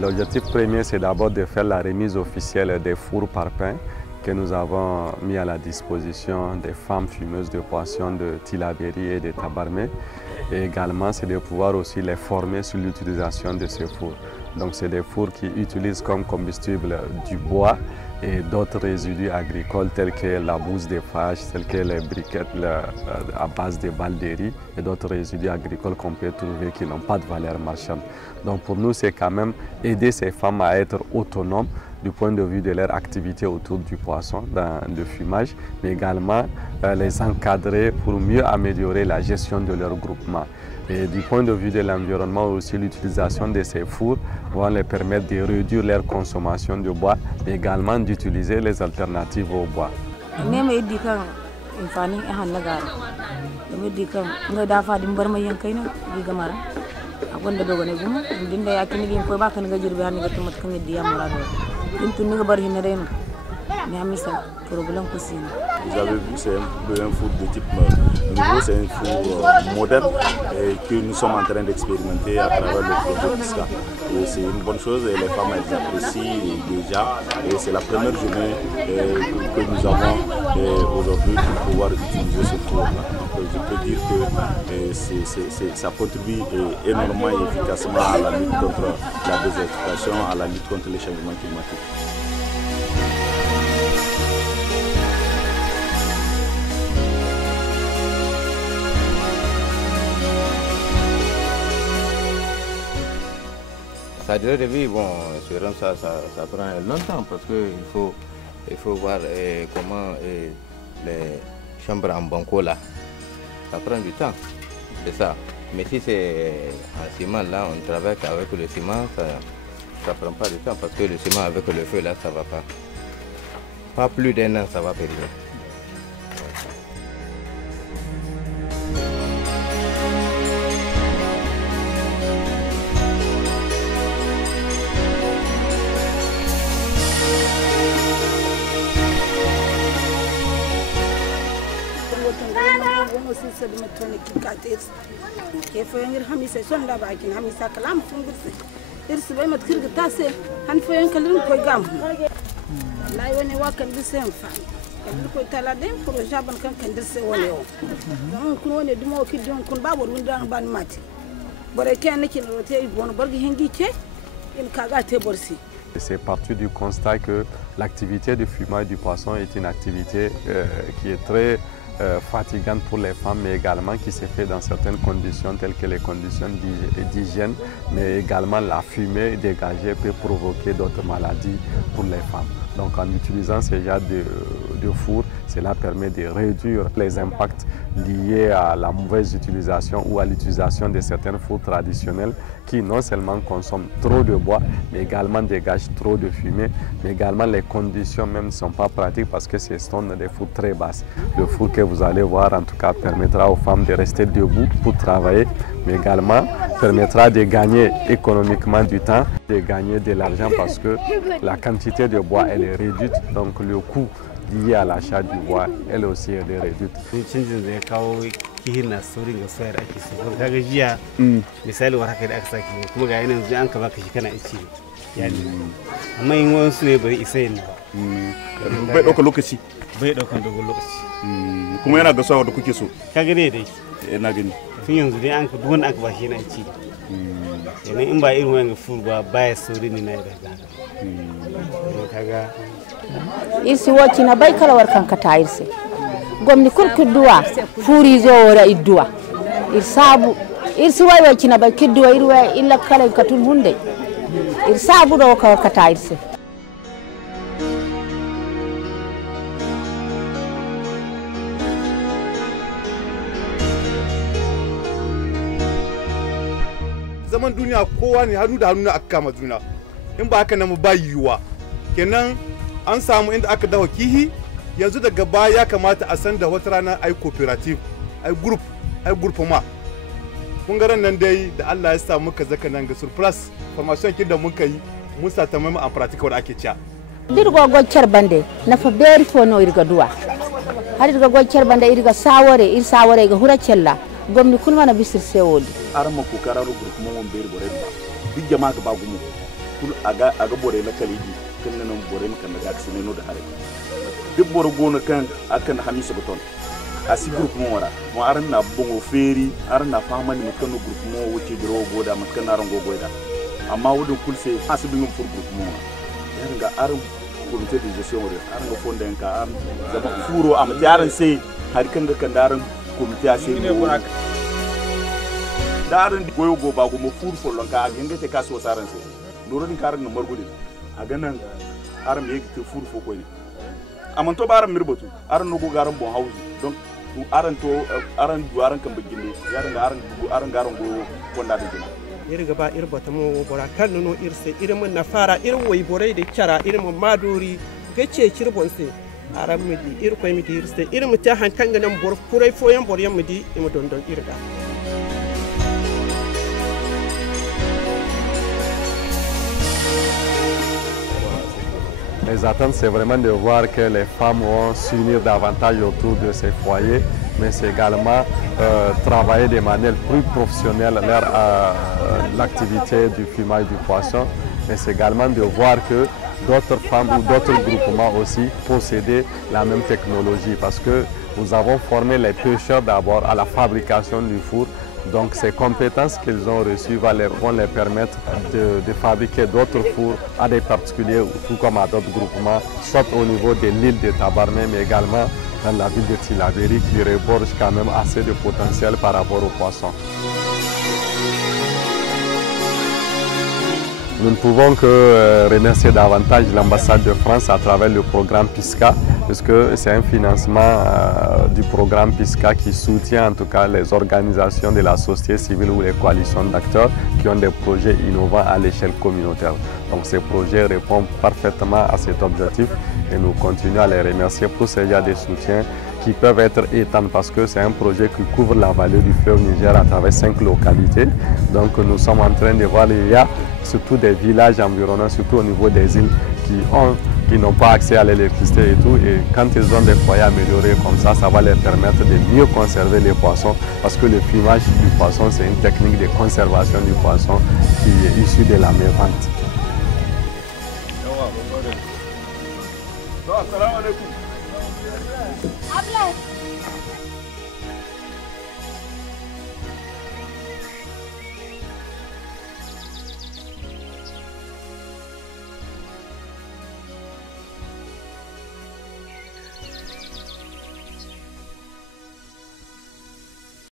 L'objectif premier, c'est d'abord de faire la remise officielle des fours parpaings que nous avons mis à la disposition des femmes fumeuses de poissons de Tillabéri et de Tabarmé. Et également, c'est de pouvoir aussi les former sur l'utilisation de ces fours. Donc, c'est des fours qui utilisent comme combustible du bois et d'autres résidus agricoles tels que la bouse des vaches, tels que les briquettes à base de balles de riz et d'autres résidus agricoles qu'on peut trouver qui n'ont pas de valeur marchande. Donc pour nous, c'est quand même aider ces femmes à être autonomes du point de vue de leur activité autour du poisson, dans le fumage, mais également les encadrer pour mieux améliorer la gestion de leur groupement. Et du point de vue de l'environnement aussi, l'utilisation de ces fours va leur permettre de réduire leur consommation de bois, mais également d'utiliser les alternatives au bois. Vous avez vu, c'est un four de type nouveau, c'est un four moderne que nous sommes en train d'expérimenter à travers le projet PISCA. C'est une bonne chose et les femmes elles apprécient déjà. Et c'est la première journée que nous avons aujourd'hui pour pouvoir utiliser ce four-là. Donc je peux dire que ça contribue énormément et efficacement à la lutte contre la désertification, à la lutte contre les changements climatiques. Ça durée de vie, bon, ça prend longtemps parce qu'il faut voir comment les chambres en banco là, ça prend du temps, c'est ça. Mais si c'est en ciment là, on travaille avec le ciment, ça ne prend pas du temps parce que le ciment avec le feu là, ça ne va pas. Pas plus d'un an, ça va périr. C'est parti du constat que l'activité de fumage du poisson est une activité qui est très fatigante pour les femmes, mais également qui se fait dans certaines conditions telles que les conditions d'hygiène, mais également la fumée dégagée peut provoquer d'autres maladies pour les femmes. Donc en utilisant ce genre de four, cela permet de réduire les impacts liés à la mauvaise utilisation ou à l'utilisation de certains fours traditionnels qui non seulement consomment trop de bois, mais également dégagent trop de fumée, mais également les conditions même ne sont pas pratiques parce que ce sont des fours très basses. Le four que vous allez voir en tout cas permettra aux femmes de rester debout pour travailler, mais également permettra de gagner économiquement du temps, de gagner de l'argent parce que la quantité de bois elle est réduite, donc le coût lié à l'achat du bois, elle aussi elle est réduite. irsi wacina bay kala war kan kata irsi gomni kurkudduwa furi zo wora idduwa irsabu irsi way wacina bay kidduwa irwa illa kala katun hunde irsabu do ka kata irsi zaman duniya kowa ne hannu da hannu na aka kama juna in ba haka nan ba yiwuwa kenan an samu inda aka dawo kihi yanzu daga baya ya kamata a san da wata rana ai cooperative ai group ma kun ga ran nan dai da Allah ya sa muka zaka nan ga surplus formation kin da muka yi mun sa ta mai a practical da ake cewa dirgo goccar bande na fa beri fono irga duwa har irga gocer banda irga sawore ga hura cella gomni kulmana bisir sewodi arma ko kararo groupe mo ber bore bi jama ga bagumu kul aga bore la kaliji kan nan bore kan daga sine no da hare dib bore gona kan akan hamisa beton asi groupe mo wara mo arna bongo feri arna famani mo kan groupe mo wuci dro boda mat kan arango goida amma wudun kulse asibi ngum fur groupe mo yanga aran comité de gestion re aranga fonden ka am zaba furo am tiaran sai har kan ga kan daran comité sai mo daran di goyo go ba go mo fur folon ka genge te kaso saran sai doro din karan no margudi aga nan aram yegi te fur fo ko ni amon to baram mirbatu aran no go garan bon house donc aran duaran kan beginde yaran ga aran garan go konda de gina irga ba irbata mo bora kan no irse irmun na fara irin wai borai da kyara irmun maduri gace kirbonse aran midi irkoi midi irse irmu ta hankan ganan bor kurai foyan boryan midi imu dondon irga Les attentes, c'est vraiment de voir que les femmes vont s'unir davantage autour de ces foyers, mais c'est également travailler de manière plus professionnelle l'activité du fumage du poisson. Mais c'est également de voir que d'autres femmes ou d'autres groupements aussi possédaient la même technologie, parce que nous avons formé les pêcheurs d'abord à la fabrication du four. Donc ces compétences qu'ils ont reçues vont les permettre de fabriquer d'autres fours à des particuliers, tout comme à d'autres groupements, soit au niveau de l'île de Tabarmé, mais également dans la ville de Tillabéri, qui regorge quand même assez de potentiel par rapport aux poissons. Nous ne pouvons que remercier davantage l'ambassade de France à travers le programme PISCA, puisque c'est un financement du programme PISCA qui soutient en tout cas les organisations de la société civile ou les coalitions d'acteurs qui ont des projets innovants à l'échelle communautaire. Donc ces projets répondent parfaitement à cet objectif et nous continuons à les remercier pour ces genres de soutien qui peuvent être étendus parce que c'est un projet qui couvre la vallée du fleuve Niger à travers 5 localités. Donc nous sommes en train de voir, il y a surtout des villages environnants, surtout au niveau des îles qui n'ont pas accès à l'électricité et tout. Et quand ils ont des foyers améliorés comme ça, ça va leur permettre de mieux conserver les poissons parce que le fumage du poisson, c'est une technique de conservation du poisson qui est issue de la mévente. Assalamu alaikum.